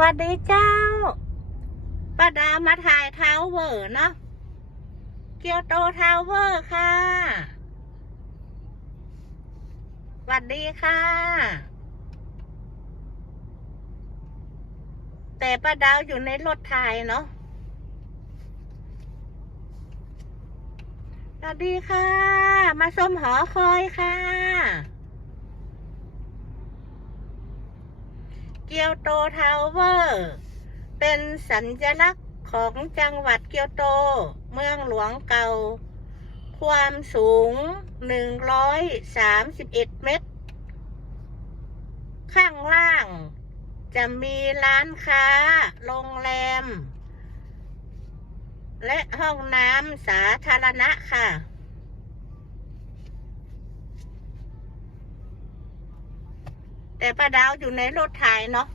วัสดีเจ้าป้าดามาถ่ายทาวเวอร์เนาะ เกียวโตทาวเวอร์ค่ะสวัสดีค่ะ แต่ป้าดาวอยู่ในรถถ่ายเนาะสวัสดีค่ะ มาชมหอคอยค่ะ เกียวโตทาวเวอร์ เป็นสัญลักษณ์ของจังหวัดเกียวโต เมืองหลวงเก่า ความสูง 131 เมตร ข้างล่างจะมีร้านค้า โรงแรม และห้องน้ำสาธารณะค่ะ แต่ป้าดาวอยู่ในรถไทยเนาะ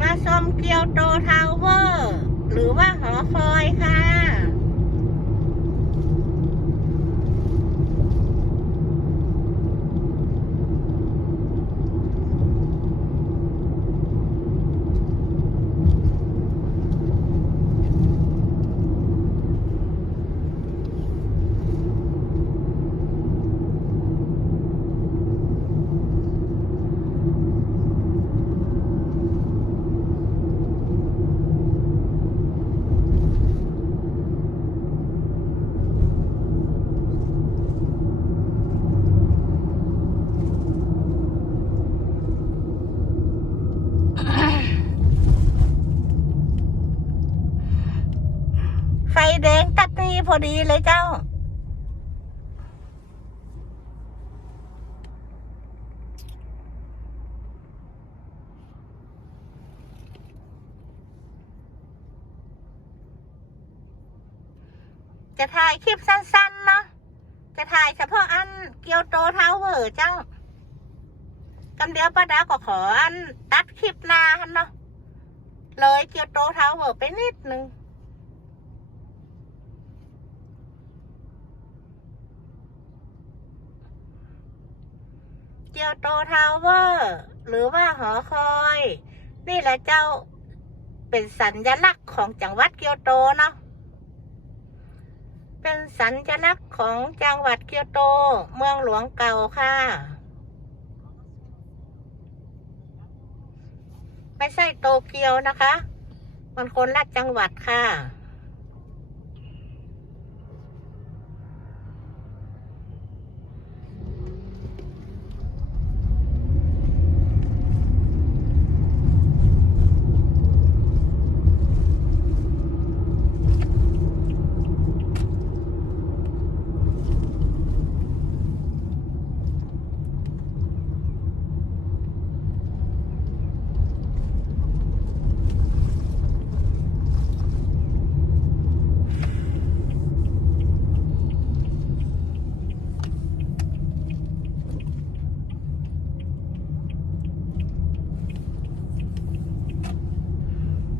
มาชมเกียวโตทาวเวอร์ หรือว่าหอคอยค่ะ ฟแดงตัดนี่พอดีเลยเจ้า จะถ่ายคลิปสั้นๆเนาะจะถ่ายเฉพาะอันเกียวโตทาวเวอร์เจ้ากำเดียวป้าดาก็ขออันตัดคลิปหนาฮันเนาะเลยเกียวโตทาวเวอร์ไปนิดนึง เกียวโตทาวเวอร์ หรือว่าหอคอย นี่แหละเจ้าเป็นสัญลักษณ์ของจังหวัดเกียวโตเนาะเป็นสัญลักษณ์ของจังหวัดเกียวโต เมืองหลวงเก่าค่ะ ไม่ใช่โตเกียวนะคะ มันคนละจังหวัดค่ะ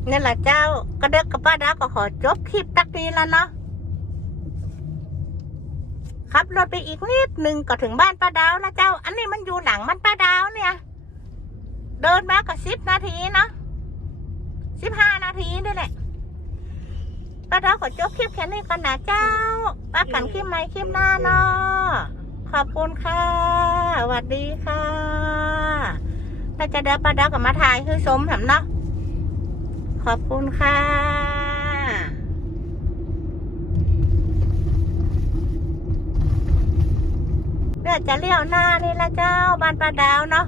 นี่แหละเจ้าก็เด็กกับป้าดาก็ขอจบคลิปตักนี้แล้วเนาะขับรถไปอีกนิดหนึ่งก็ถึงบ้านป้าดาวแล้วเจ้า อันนี้มันอยู่หลังมันป้าดาวเนี่ย เดินมาก็สิบนาทีเนาะสิบห้านาทีนี่แหละป้าดาวขอจบคลิปแค่นี้ก่อนนะเจ้าป้ากันคลิปใหม่คลิปหน้าเนาะขอบคุณค่ะสวัสดีค่ะถ้าจะเดินป้าดาวก็มาถ่ายคือสมแถมเนาะ ขอบคุณค่ะเดี๋ยวจะเลี้ยวหน้านี่ละเจ้าบ้านปลาดาวเนาะ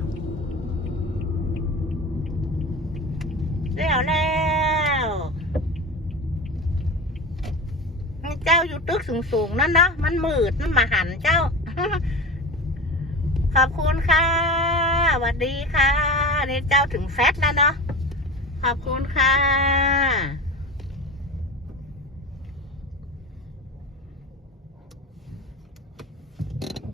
เลี้ยวแล้วนี่เจ้าอยู่ตึกสูงๆนั่นเนาะมันมืดมันมาหันเจ้า ขอบคุณค่ะสวัสดีค่ะนี่เจ้าถึงแฟตแล้วเนาะ ขอบคุณค่ะ